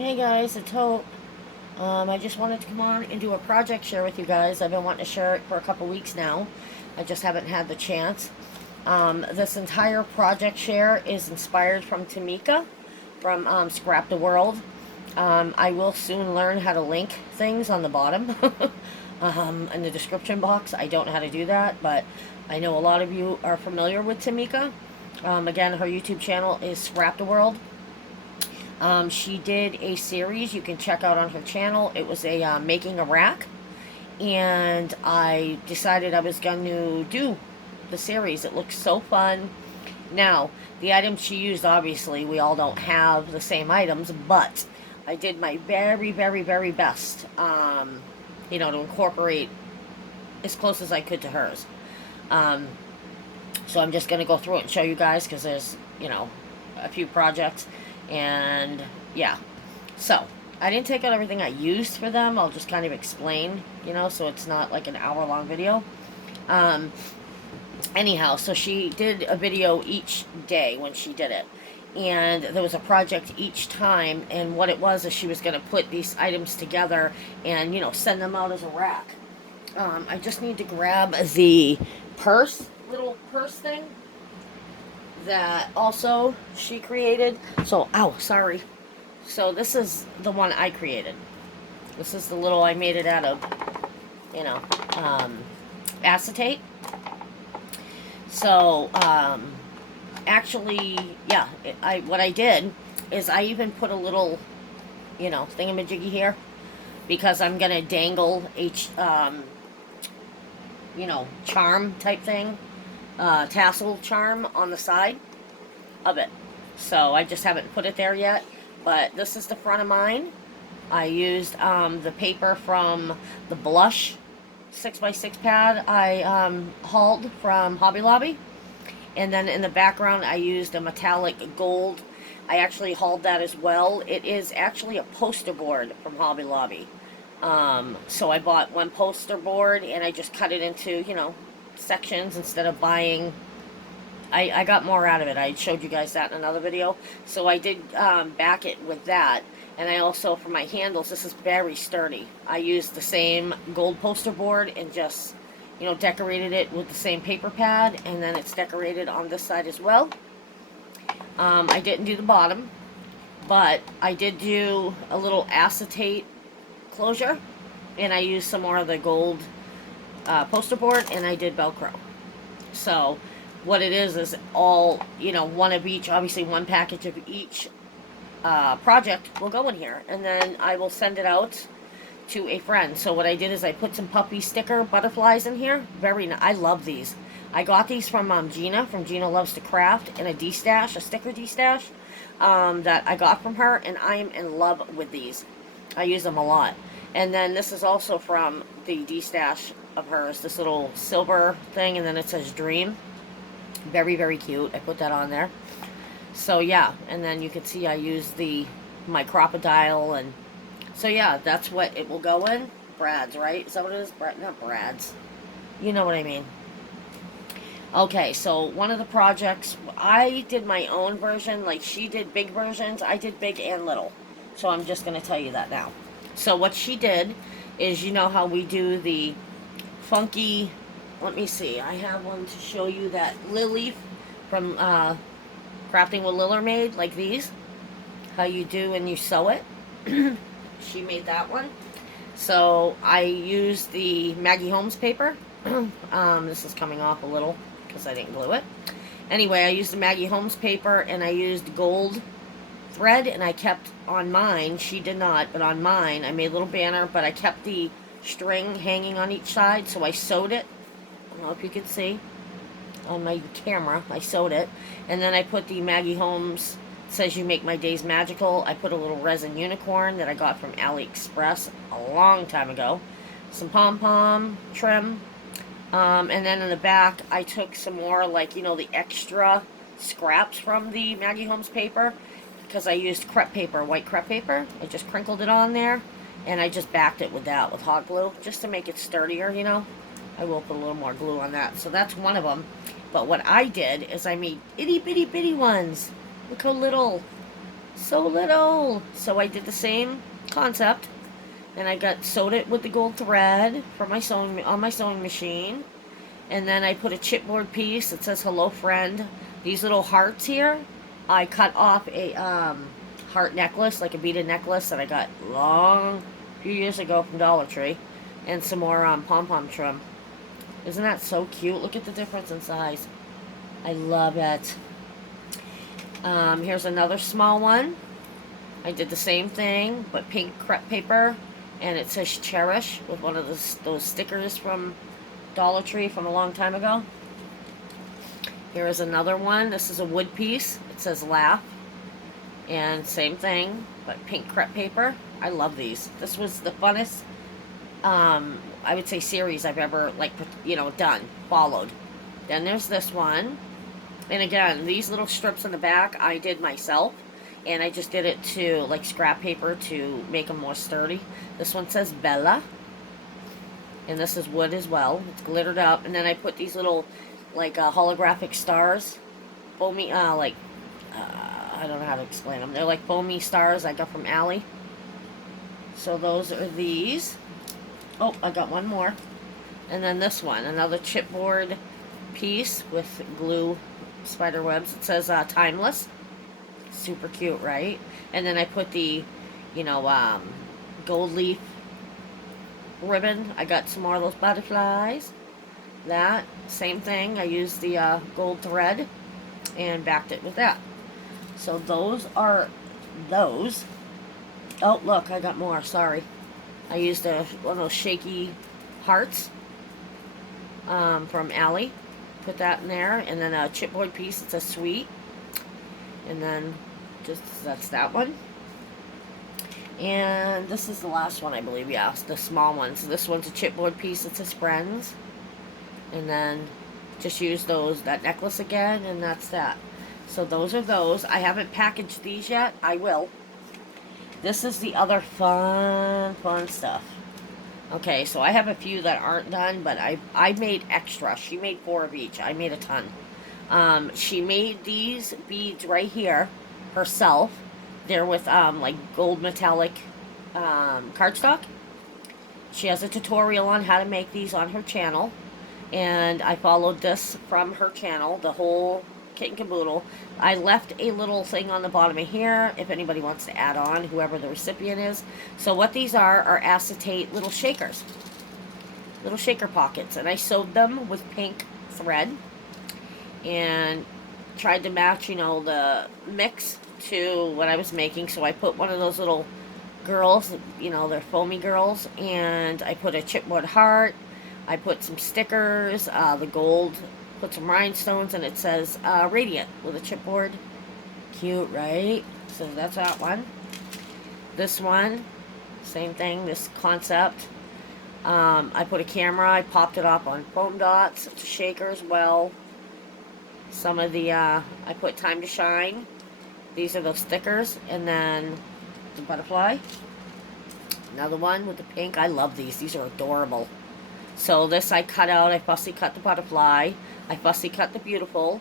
Hey guys, it's Hope. I just wanted to come on and do a project share with you guys. I've been wanting to share it for a couple weeks now. I just haven't had the chance. This entire project share is inspired from Tamika from Scrap the World. I will soon learn how to link things on the bottom in the description box. I don't know how to do that, but I know a lot of you are familiar with Tamika. Again, her YouTube channel is Scrap the World. She did a series you can check out on her channel. It was a making a RAK, and I decided I was going to do the series. It looks so fun. Now, the items she used, obviously, we all don't have the same items, but I did my very, very, very best, to incorporate as close as I could to hers. So I'm just going to go through it and show you guys because there's, a few projects. And yeah, so I didn't take out everything I used for them. I'll just kind of explain, so it's not like an hour-long video. Anyhow, so she did a video each day when she did it. And there was a project each time, and what it was is she was going to put these items together and, send them out as a RAK. I just need to grab the little purse thing that also she created. So, sorry. So this is the one I created. This is the little, I made it out of, acetate. So, actually, yeah, what I did is I even put a little, thingamajiggy here, because I'm going to dangle a, charm type thing, tassel charm on the side of it. So I just haven't put it there yet, but this is the front of mine. I used the paper from the blush 6x6 pad I hauled from Hobby Lobby, and then in the background I used a metallic gold. I actually hauled that as well. It is actually a poster board from Hobby Lobby. So I bought one poster board and I just cut it into, sections instead of buying. I got more out of it. I showed you guys that in another video. So I did back it with that. And I also, for my handles, this is very sturdy. I used the same gold poster board and just, decorated it with the same paper pad. And then it's decorated on this side as well. I didn't do the bottom, but I did do a little acetate closure. And I used some more of the gold poster board, and I did Velcro. So what it is all, one of each, obviously one package of each project will go in here, and then I will send it out to a friend. So what I did is I put some puppy sticker butterflies in here. Very nice. I love these. I got these from Gina, from Gina Loves to Craft, and a sticker D-stash that I got from her, and I am in love with these. I use them a lot. And then this is also from the D-stash of hers, this little silver thing, and then it says Dream. Very, very cute. I put that on there. So yeah, and then you can see I used my crocodile, and so yeah, that's what it will go in. Brad's, right? Is that what it is? Not Brad's. You know what I mean. Okay, so one of the projects, I did my own version. Like she did big versions, I did big and little. So I'm just going to tell you that now. So what she did is, how we do the funky, let me see, I have one to show you, that lily from Crafting with Liller made, like these, how you do and you sew it. She made that one. So I used the Maggie Holmes paper. This is coming off a little because I didn't glue it. Anyway, I used the Maggie Holmes paper, and I used gold thread, and I kept on mine, she did not, but on mine I made a little banner, but I kept the string hanging on each side, so I sewed it. I don't know if you can see on my camera, I sewed it, and then I put the Maggie Holmes Says You Make My Days Magical. I put a little resin unicorn that I got from AliExpress a long time ago, some pom-pom trim, and then in the back I took some more, like, the extra scraps from the Maggie Holmes paper, because I used crepe paper, white crepe paper. I just crinkled it on there, and I just backed it with that, with hot glue, just to make it sturdier, I will put a little more glue on that. So that's one of them. But what I did is I made itty bitty bitty ones. Look how little. So little. So I did the same concept, and I sewed it with the gold thread for my sewing on my sewing machine. And then I put a chipboard piece that says "Hello, friend." These little hearts here, I cut off a heart necklace, like a beaded necklace that I got few years ago from Dollar Tree, and some more pom-pom trim. Isn't that so cute? Look at the difference in size. I love it. Here's another small one. I did the same thing, but pink crepe paper, and it says "Cherish" with one of those stickers from Dollar Tree from a long time ago. Here is another one. This is a wood piece. It says "Laugh," and same thing, but pink crepe paper. I love these. This was the funnest, I would say, series I've ever done, followed. Then there's this one, and again, these little strips in the back I did myself, and I just did it to like scrap paper to make them more sturdy. This one says "Bella," and this is wood as well. It's glittered up, and then I put these little holographic stars, foamy, I don't know how to explain them. They're like foamy stars I got from Allie. So those are these. Oh, I got one more. And then this one, another chipboard piece with glue spider webs. It says "Timeless." Super cute, right? And then I put the, gold leaf ribbon. I got some more of those butterflies. That, same thing. I used the gold thread and backed it with that. So those are those. Oh, look, I got more. Sorry. I used one of those shaky hearts from Allie. Put that in there. And then a chipboard piece. It's a sweet. And then that's that one. And this is the last one, I believe. Yeah, the small one. So this one's a chipboard piece. It says "Friends." And then just use that necklace again, and that's that. So those are those. I haven't packaged these yet. I will. This is the other fun stuff. Okay, so I have a few that aren't done, but I made extra. She made 4 of each. I made a ton. She made these beads right here herself. They're with like gold metallic cardstock. She has a tutorial on how to make these on her channel, and I followed this from her channel, the whole kit and caboodle. I left a little thing on the bottom of here if anybody wants to add on, whoever the recipient is. So what these are acetate little shakers, little shaker pockets, and I sewed them with pink thread and tried to match, the mix to what I was making. So I put one of those little girls, they're foamy girls, and I put a chipboard heart. I put some stickers, the gold, put some rhinestones, and it says "Radiant" with a chipboard. Cute, right? So that's that one. This one, same thing, this concept. I put a camera, I popped it up on foam dots. It's a shaker as well. Some of the, I put "Time to Shine." These are those stickers, and then the butterfly. Another one with the pink. I love these. These are adorable. So this I cut out. I fussy cut the butterfly. I fussy cut the beautiful.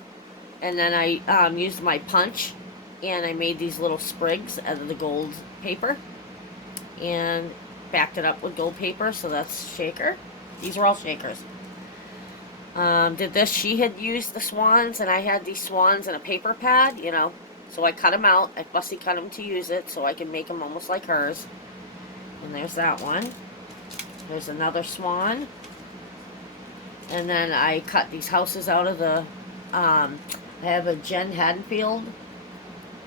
And then I used my punch, and I made these little sprigs out of the gold paper. And backed it up with gold paper, so that's shaker. These are all shakers. Did this. She had used the swans, and I had these swans in a paper pad, So I cut them out. I fussy cut them to use it, so I can make them almost like hers. And there's that one. There's another swan. And then I cut these houses out of the, I have a Jen Haddonfield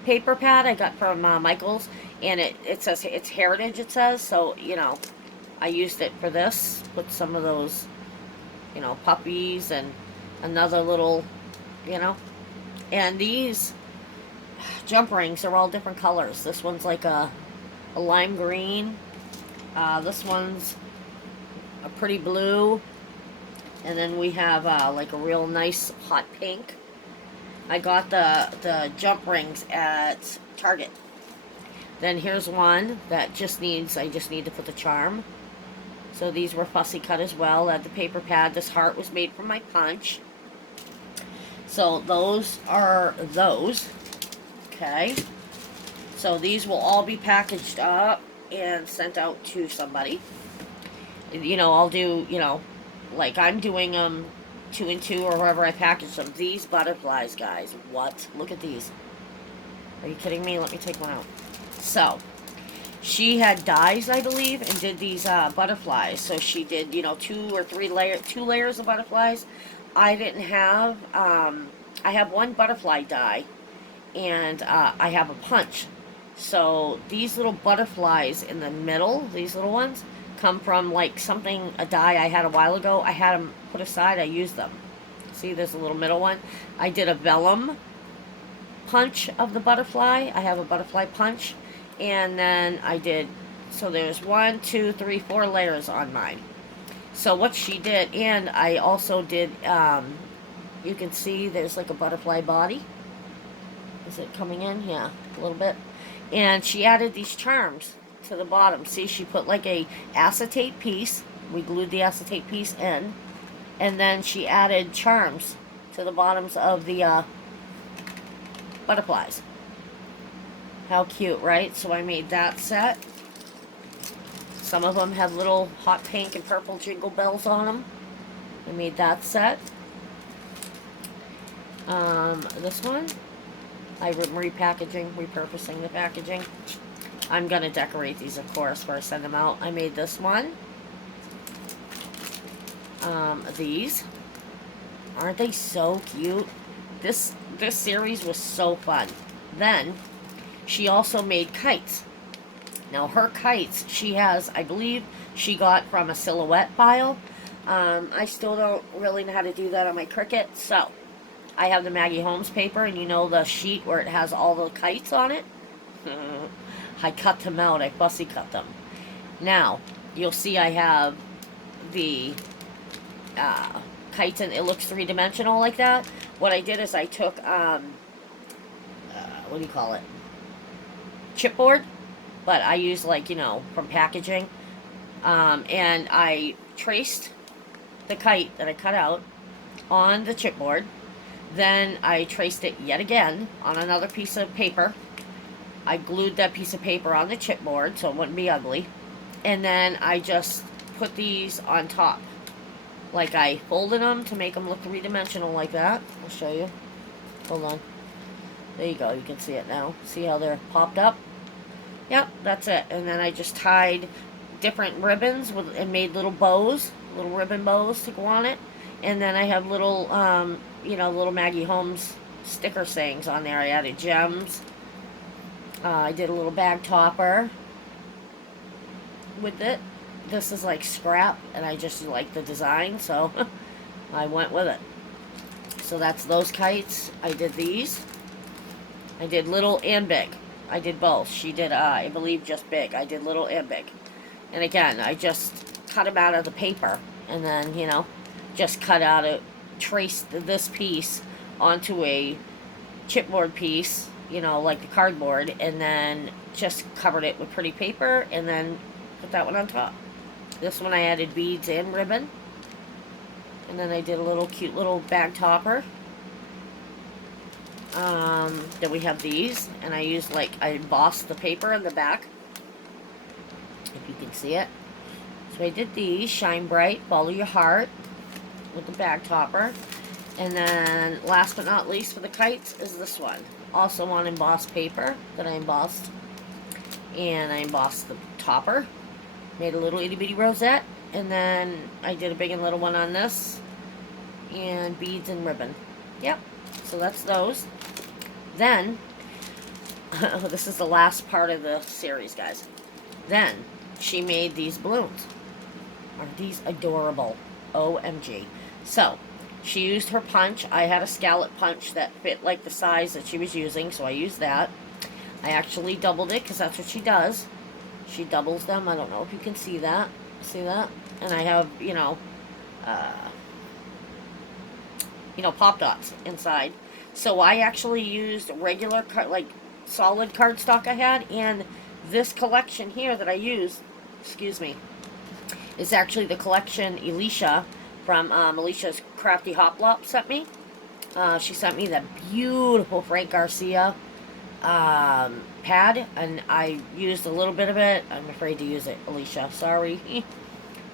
paper pad I got from Michael's. And it says, it's heritage, it says. So, I used it for this. Put some of those, puppies and another little, And these jump rings are all different colors. This one's like a lime green. This one's a pretty blue. And then we have like a real nice hot pink. I got the jump rings at Target. Then here's one that I just need to put the charm. So these were fussy cut as well. I had the paper pad. This heart was made from my punch. So those are those. Okay. So these will all be packaged up and sent out to somebody. You know, I'll do, you know, like I'm doing them 2 and 2 or wherever I package them. These butterflies, guys, what? Look at these. Are you kidding me? Let me take one out. So, she had dyes, I believe, and did these butterflies. So she did, you know, 2 layers of butterflies. I didn't have, I have one butterfly dye, and I have a punch. So these little butterflies in the middle, these little ones, come from like something, a dye I had a while ago. I had them put aside, I used them. See, there's a little middle one. I did a vellum punch of the butterfly. I have a butterfly punch. And then I did, so there's 1, 2, 3, 4 layers on mine. So what she did, and I also did, you can see there's like a butterfly body. Is it coming in? Yeah, a little bit. And she added these charms to the bottom. See, she put like a acetate piece. We glued the acetate piece in. And then she added charms to the bottoms of the butterflies. How cute, right? So I made that set. Some of them have little hot pink and purple jingle bells on them. I made that set. This one, I'm repackaging, repurposing the packaging. I'm going to decorate these, of course, before I send them out. I made this one. These. Aren't they so cute? This series was so fun. Then, she also made kites. Now, her kites, she has, I believe, she got from a silhouette file. I still don't really know how to do that on my Cricut, so I have the Maggie Holmes paper, and you know the sheet where it has all the kites on it? I cut them out. I fussy cut them. Now, you'll see I have the kites, and it looks three-dimensional like that. What I did is I took, what do you call it? Chipboard, but I used, like, you know, from packaging. And I traced the kite that I cut out on the chipboard. Then I traced it yet again on another piece of paper. I glued that piece of paper on the chipboard so it wouldn't be ugly. And then I just put these on top. Like I folded them to make them look three-dimensional like that. I'll show you. Hold on. There you go. You can see it now. See how they're popped up? Yep, that's it. And then I just tied different ribbons with and made little bows, little ribbon bows to go on it. And then I have little, you know, little Maggie Holmes sticker sayings on there. I added gems. I did a little bag topper with it. This is like scrap, and I just like the design, so I went with it. So that's those kites. I did these. I did little and big. I did both. She did, I believe, just big. I did little and big. And again, I just cut them out of the paper, and then, you know, just cut out a, traced this piece onto a chipboard piece, you know, like the cardboard, and then just covered it with pretty paper, and then put that one on top. This one I added beads and ribbon. And then I did a little cute little bag topper. Then we have these, and I used, like, I embossed the paper in the back, if you can see it. So I did these, Shine Bright, Follow Your Heart, with the bag topper. And then, last but not least for the kites, is this one. Also on embossed paper that I embossed. And I embossed the topper. Made a little itty bitty rosette. And then I did a big and little one on this. And beads and ribbon. Yep. So that's those. Then, this is the last part of the series, guys. Then, she made these balloons. Aren't these adorable? OMG. So, she used her punch. I had a scallop punch that fit like the size that she was using, so I used that. I actually doubled it because that's what she does. She doubles them. I don't know if you can see that. See that? And I have, you know, pop dots inside. So I actually used regular, like, solid cardstock I had, and this collection here that I used, excuse me, is actually the collection Alicia from Alicia's Crafty Hoplop sent me. She sent me that beautiful Frank Garcia pad, and I used a little bit of it. I'm afraid to use it, Alicia. Sorry.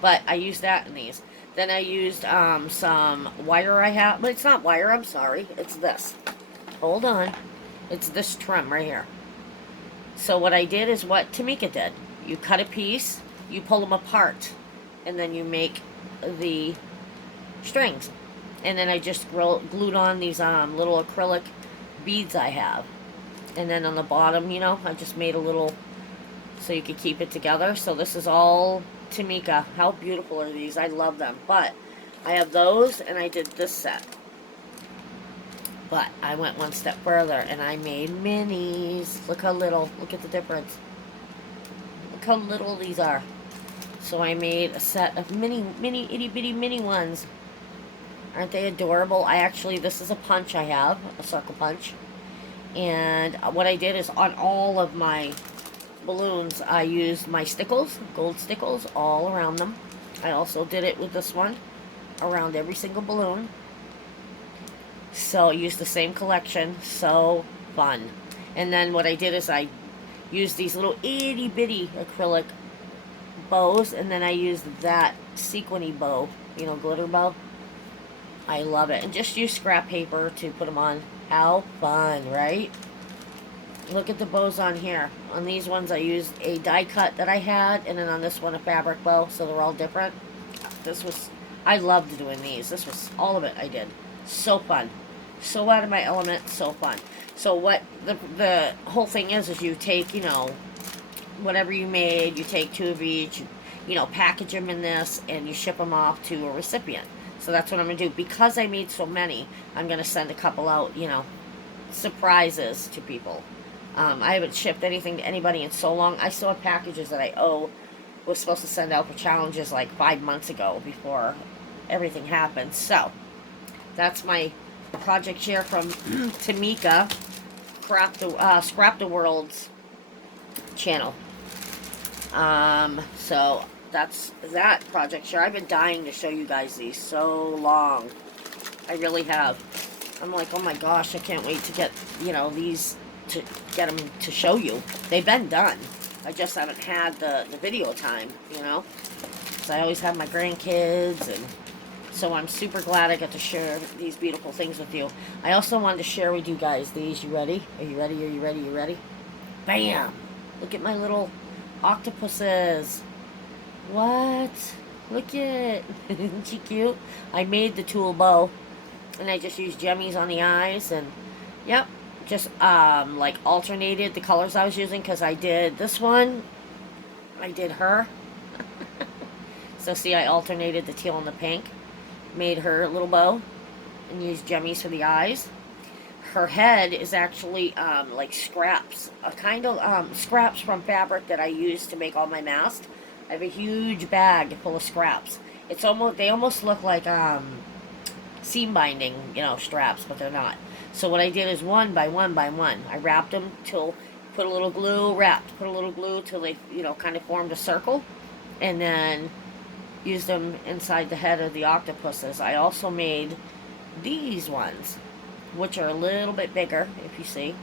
But I used that in these. Then I used some wire I have. But it's not wire, I'm sorry. It's this. Hold on. It's this trim right here. So what I did is what Tamika did. You cut a piece, you pull them apart, and then you make the strings. And then I just glued on these little acrylic beads I have. And then on the bottom, you know, I just made a little so you could keep it together. So this is all Tamika. How beautiful are these? I love them. But I have those, and I did this set. But I went one step further, and I made minis. Look how little. Look at the difference. Look how little these are. So I made a set of mini, itty bitty mini ones. Aren't they adorable? This is a punch I have, a circle punch. And what I did is on all of my balloons, I used my stickles, gold stickles, all around them. I also did it with this one, around every single balloon. So I used the same collection, so fun. And then what I did is I used these little itty bitty acrylic bows, and then I used that sequiny bow, you know, glitter bow. I love it. And just use scrap paper to put them on. How fun, right? Look at the bows on here. On these ones I used a die cut that I had, and then on this one a fabric bow, so they're all different. I loved doing these. This was all of it I did. So fun. So out of my element, so fun. So what the whole thing is you take, you know, whatever you made, you take 2 of each, you know, package them in this, and you ship them off to a recipient. So that's what I'm going to do. Because I made so many, I'm going to send a couple out, you know, surprises to people. I haven't shipped anything to anybody in so long. I still have packages that was supposed to send out for challenges like 5 months ago before everything happened. So, that's my project share from Tamika, Scrap the World's channel. So that's that project share. I've been dying to show you guys these so long. I really have. I'm like, oh my gosh, I can't wait to get, you know, these, to get them to show you. They've been done. I just haven't had the video time, you know. So I always have my grandkids, and so I'm super glad I got to share these beautiful things with you. I also wanted to share with you guys these. You ready? Are you ready? Are you ready? You ready? Bam! Look at my little octopuses. What? Look at isn't she cute? I made the tulle bow, and I just used gemmies on the eyes, and yep, just like alternated the colors I was using, because I did this one, I did her. So see, I alternated the teal and the pink, made her little bow, and used gemmies for the eyes. Her head is actually like scraps, a kind of scraps from fabric that I used to make all my masks. I have a huge bag full of scraps. They almost look like seam binding, you know, straps, but they're not. So what I did is one by one by one, I wrapped them till, put a little glue, wrapped, put a little glue till they, you know, kind of formed a circle, and then used them inside the head of the octopuses. I also made these ones, which are a little bit bigger, if you see.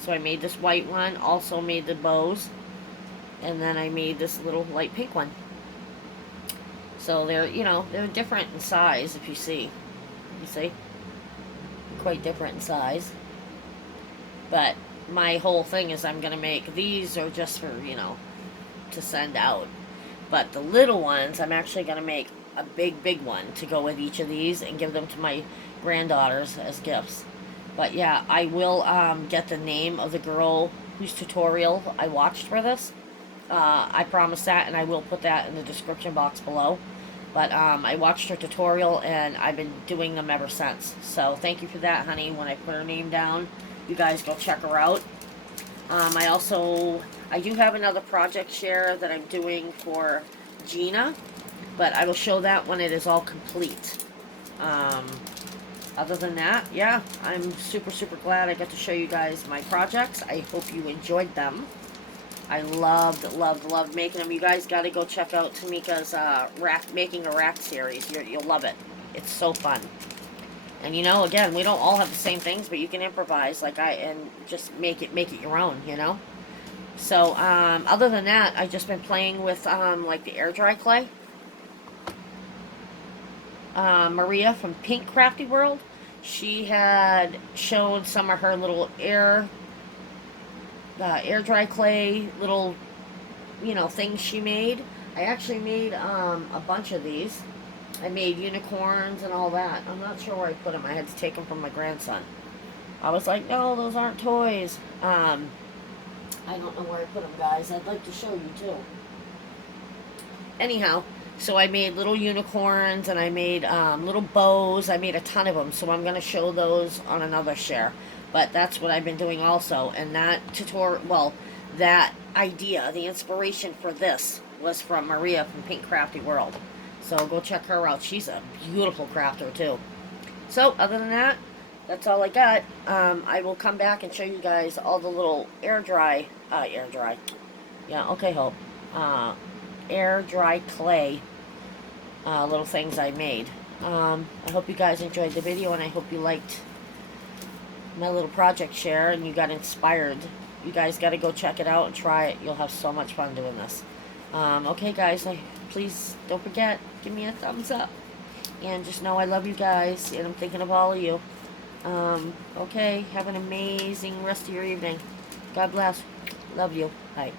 So I made this white one, also made the bows, and then I made this little light pink one. So they're, you know, they're different in size, if you see. You see? Quite different in size. But my whole thing is I'm going to make, these are just for, you know, to send out. But the little ones, I'm actually going to make a big one to go with each of these and give them to my granddaughters as gifts. But yeah, I will get the name of the girl whose tutorial I watched for this. I promise that, and I will put that in the description box below. But I watched her tutorial, and I've been doing them ever since. So thank you for that, honey. When I put her name down, you guys go check her out. I do have another project share that I'm doing for Gina, but I will show that when it is all complete. Other than that, yeah, I'm super glad I got to show you guys my projects. I hope you enjoyed them. I loved making them. You guys got to go check out Tamika's RAK, Making a RAK series. You'll love it. It's so fun. And you know, again, we don't all have the same things, but you can improvise and just make it your own, you know. So other than that, I've just been playing with like the air dry clay. Maria from Pink Crafty World, she had shown some of her little air dry clay little, you know, things she made. I actually made a bunch of these. I made unicorns and all that. I'm not sure where I put them. I had to take them from my grandson. I was like, no, those aren't toys. I don't know where I put them, guys. I'd like to show you too. Anyhow, so I made little unicorns and I made little bows. I made a ton of them, so I'm going to show those on another share. But that's what I've been doing also. And that tutorial, well, that idea, the inspiration for this was from Maria from Pink Crafty World. So go check her out. She's a beautiful crafter too. So other than that, that's all I got. I will come back and show you guys all the little air dry. Yeah, okay, Hope. Air dry clay little things I made. I hope you guys enjoyed the video, and I hope you liked my little project share and you got inspired. You guys got to go check it out and try it. You'll have so much fun doing this. Okay, guys, please don't forget, give me a thumbs up. And just know I love you guys, and I'm thinking of all of you. Okay, have an amazing rest of your evening. God bless. Love you. Bye.